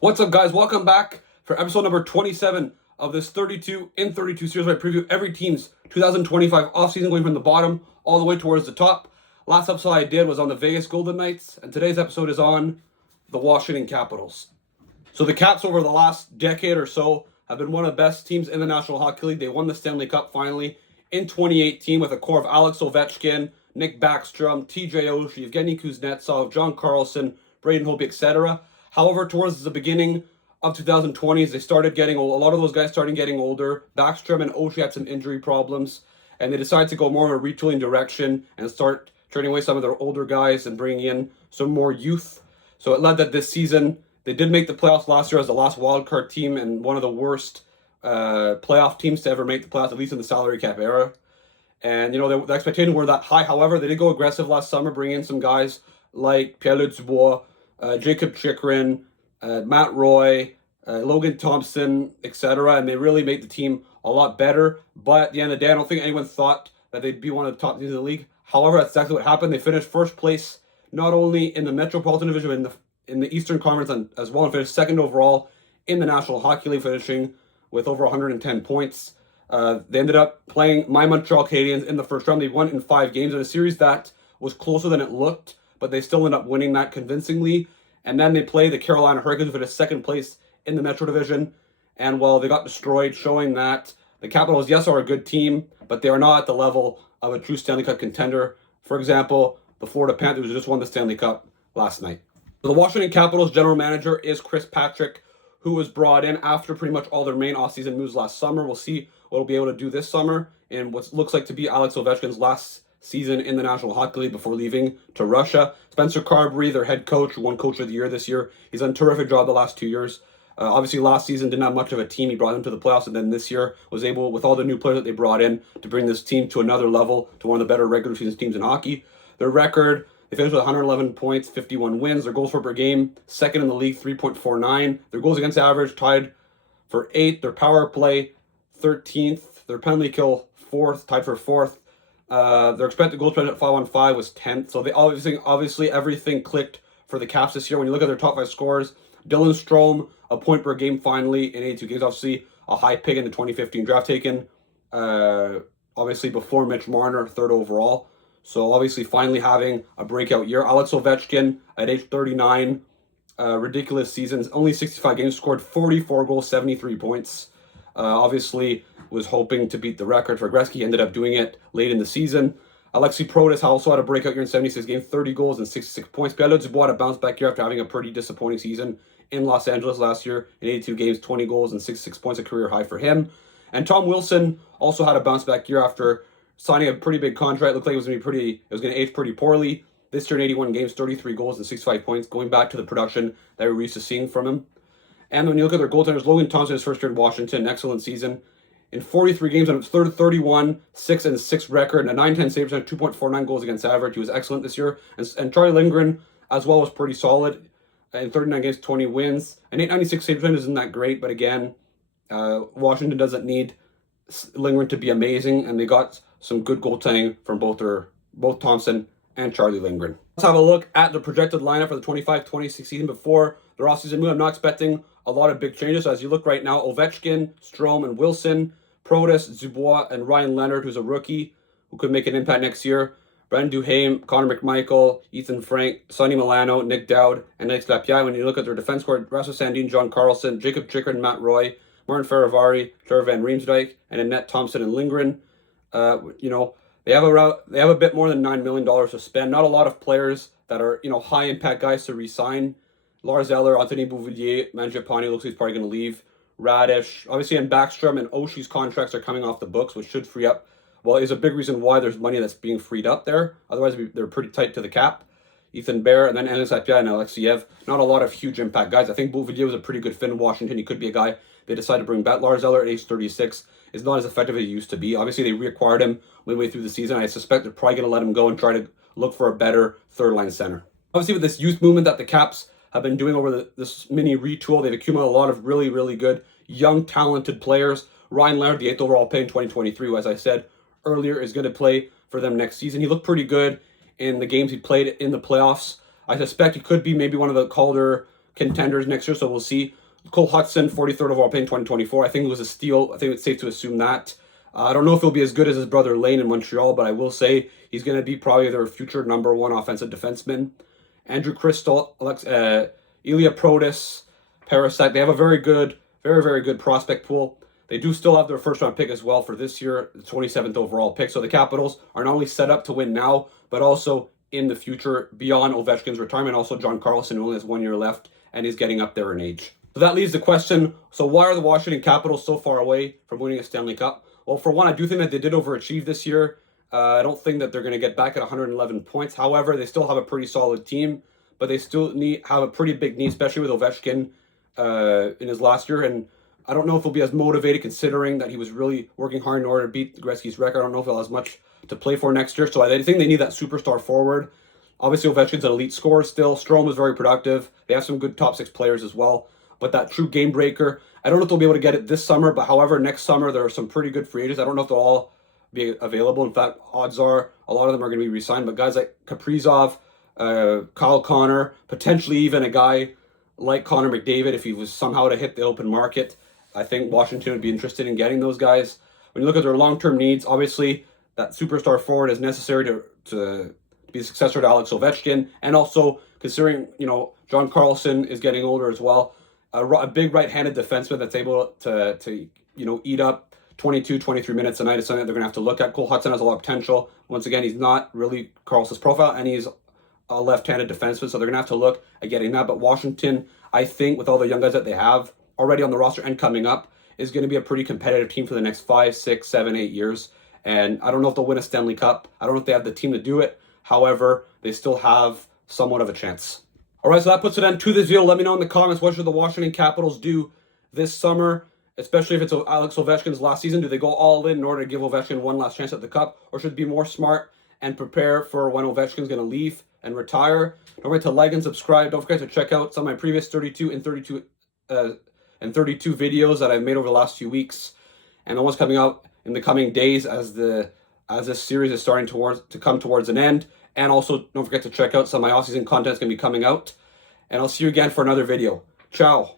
What's up, guys? Welcome back for episode number 27 of this 32 in 32 series where I preview every team's 2025 offseason going from the bottom all the way towards the top. Last episode I did was on the Vegas Golden Knights, and today's episode is on the Washington Capitals. So the Caps over the last decade or so have been one of the best teams in the National Hockey League. They won the Stanley Cup finally in 2018 with a core of Alex Ovechkin, Nick Backstrom, TJ Oshie, Evgeny Kuznetsov, John Carlson, Braden Holtby, etc. However, towards the beginning of 2020s, they started getting old. A lot of those guys started getting older. Backstrom and Oshie had some injury problems, and they decided to go more of a retooling direction and start turning away some of their older guys and bringing in some more youth. So it led that this season they did make the playoffs last year as the last wildcard team and one of the worst playoff teams to ever make the playoffs, at least in the salary cap era. And, the expectations were that high. However, they did go aggressive last summer, bringing in some guys like Pierre-Luc Dubois, Jacob Chikrin, Matt Roy, Logan Thompson, etc. And they really made the team a lot better. But at the end of the day, I don't think anyone thought that they'd be one of the top teams in the league. However, that's exactly what happened. They finished first place, not only in the Metropolitan Division, but in the Eastern Conference as well, and finished second overall in the National Hockey League, finishing with over 110 points. They ended up playing my Montreal Canadiens in the first round. They won in 5 games in a series that was closer than it looked, but they still ended up winning that convincingly. And then they play the Carolina Hurricanes for the second place in the Metro Division. And well, they got destroyed, showing that the Capitals, yes, are a good team, but they are not at the level of a true Stanley Cup contender. For example, the Florida Panthers just won the Stanley Cup last night. So the Washington Capitals general manager is Chris Patrick, who was brought in after pretty much all their main offseason moves last summer. We'll see what he'll be able to do this summer in what looks like to be Alex Ovechkin's last season in the National Hockey League before leaving to Russia. Spencer Carberry, their head coach, who won Coach of the Year this year. He's done a terrific job the last 2 years. Obviously, last season didn't have much of a team. He brought them to the playoffs, and then this year was able, with all the new players that they brought in, to bring this team to another level, to one of the better regular season teams in hockey. Their record, they finished with 111 points, 51 wins. Their goals for per game, second in the league, 3.49. Their goals against average, tied for 8th. Their power play, 13th. Their penalty kill, 4th, tied for 4th. Their expected goals percentage at 5-on-5 was 10th. So they obviously everything clicked for the Caps this year. When you look at their top 5 scorers, Dylan Strome, a point per game finally in 82 games. Obviously, a high pick in the 2015 draft taken. Obviously, before Mitch Marner, 3rd overall. So obviously, finally having a breakout year. Alex Ovechkin at age 39, ridiculous seasons. Only 65 games, scored 44 goals, 73 points. Obviously, was hoping to beat the record for Gretzky. Ended up doing it late in the season. Alexei Protas also had a breakout year in 76 games, 30 goals and 66 points. Pierre-Luc Dubois had a bounce back year after having a pretty disappointing season in Los Angeles last year. In 82 games, 20 goals and 66 points, a career high for him. And Tom Wilson also had a bounce back year after signing a pretty big contract. Looked like it was going to age pretty poorly. This year in 81 games, 33 goals and 65 points, going back to the production that we're used to seeing from him. And when you look at their goaltenders, Logan Thompson, his first year in Washington, an excellent season. In 43 games, on his 31, 6-6 record, and a 9-10 save percentage, 2.49 goals against average. He was excellent this year. And Charlie Lindgren, as well, was pretty solid. In 39 games, 20 wins. An 896 save percentage isn't that great, but again, Washington doesn't need Lindgren to be amazing, and they got some good goaltending from both Thompson and Charlie Lindgren. Let's have a look at the projected lineup for the 25-26 season before their offseason move. I'm not expecting a lot of big changes. So as you look right now, Ovechkin, Strome, and Wilson, Protas, Dubois, and Ryan Leonard, who's a rookie who could make an impact next year. Brendan Duhaime, Connor McMichael, Ethan Frank, Sonny Milano, Nick Dowd, and Alex Lapierre. When you look at their defense core, Rasmus Sandin, John Carlson, Jacob Chikrin, Matt Roy, Martin Ferravari, Trevor Van Riemsdyk, and Annette Thompson and Lindgren. They have a bit more than $9 million to spend. Not a lot of players that are high impact guys to re-sign. Lars Eller, Anthony Beauvillier, Mangiapane looks like he's probably going to leave. Radish, obviously, and Backstrom and Oshie's contracts are coming off the books, which should free up. Well, is a big reason why there's money that's being freed up there. Otherwise, they're pretty tight to the cap. Ethan Bear, and then Alex Lapierre and Alexiev. Not a lot of huge impact guys. I think Beauvillier was a pretty good fit in Washington. He could be a guy they decided to bring back. Lars Eller at age 36 is not as effective as he used to be. Obviously, they reacquired him midway through the season. I suspect they're probably going to let him go and try to look for a better third-line center. Obviously, with this youth movement that the Caps have been doing over this mini retool, they've accumulated a lot of really, really good, young, talented players. Ryan Leonard, the 8th overall pick in 2023, who, as I said earlier, is going to play for them next season. He looked pretty good in the games he played in the playoffs. I suspect he could be maybe one of the Calder contenders next year, so we'll see. Cole Hudson, 43rd overall pick in 2024. I think it was a steal. I think it's safe to assume that. I don't know if he'll be as good as his brother Lane in Montreal, but I will say he's going to be probably their future #1 offensive defenseman. Andrew Crystal, Ilya Protas, Parasite. They have a very good, very good prospect pool. They do still have their first-round pick as well for this year, the 27th overall pick. So the Capitals are not only set up to win now, but also in the future beyond Ovechkin's retirement. Also, John Carlson only has 1 year left, and he's getting up there in age. So that leaves the question, so why are the Washington Capitals so far away from winning a Stanley Cup? Well, for one, I do think that they did overachieve this year. I don't think that they're going to get back at 111 points. However, they still have a pretty solid team, but they still have a pretty big need, especially with Ovechkin in his last year. And I don't know if he'll be as motivated considering that he was really working hard in order to beat Gretzky's record. I don't know if he'll have as much to play for next year. So I think they need that superstar forward. Obviously, Ovechkin's an elite scorer still. Strome is very productive. They have some good top 6 players as well. But that true game breaker, I don't know if they'll be able to get it this summer. But however, next summer, there are some pretty good free agents. I don't know if they'll all be available. In fact, odds are a lot of them are going to be re-signed. But guys like Kaprizov, Kyle Connor, potentially even a guy like Connor McDavid, if he was somehow to hit the open market, I think Washington would be interested in getting those guys. When you look at their long-term needs, obviously that superstar forward is necessary to be the successor to Alex Ovechkin, and also considering John Carlson is getting older as well, a big right-handed defenseman that's able to eat up 22, 23 minutes a night is something that they're going to have to look at. Cole Hudson has a lot of potential. Once again, he's not really Carlson's profile, and he's a left-handed defenseman, so they're going to have to look at getting that. But Washington, I think, with all the young guys that they have already on the roster and coming up, is going to be a pretty competitive team for the next 5, 6, 7, 8 years. And I don't know if they'll win a Stanley Cup. I don't know if they have the team to do it. However, they still have somewhat of a chance. All right, so that puts it end to this video. Let me know in the comments, what should the Washington Capitals do this summer, especially if it's Alex Ovechkin's last season? Do they go all in order to give Ovechkin one last chance at the Cup, or should they be more smart and prepare for when Ovechkin's going to leave and retire? Don't forget to like and subscribe. Don't forget to check out some of my previous 32 and 32 videos that I've made over the last few weeks, and the ones coming out in the coming days as this series is starting to come towards an end. And also, don't forget to check out some of my off-season content that's going to be coming out. And I'll see you again for another video. Ciao.